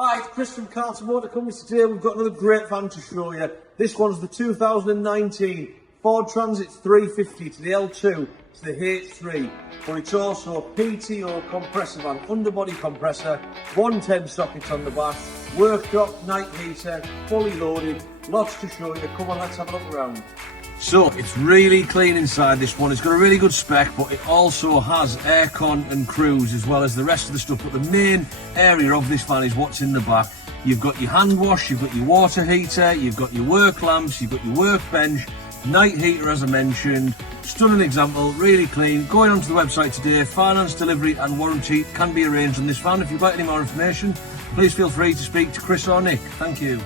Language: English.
Hi, it's Chris from Carlton Motor Company. Today we've got another great van to show you. This one's the 2019 Ford Transit 350 to the L2 to the H3, but it's also a PTO compressor van, underbody compressor, 110 sockets on the back, worktop, night heater, fully loaded, lots to show you. Come on, let's have a look around. So it's really clean inside this one. It's got a really good spec, but it also has aircon and cruise as well as the rest of the stuff. But the main area of this van is what's in the back. You've got your hand wash, you've got your water heater, you've got your work lamps, you've got your workbench, night heater as I mentioned. Stunning example, really clean. Going onto the website today, finance, delivery and warranty can be arranged on this van. If you'd like any more information, please feel free to speak to Chris or Nick. Thank you.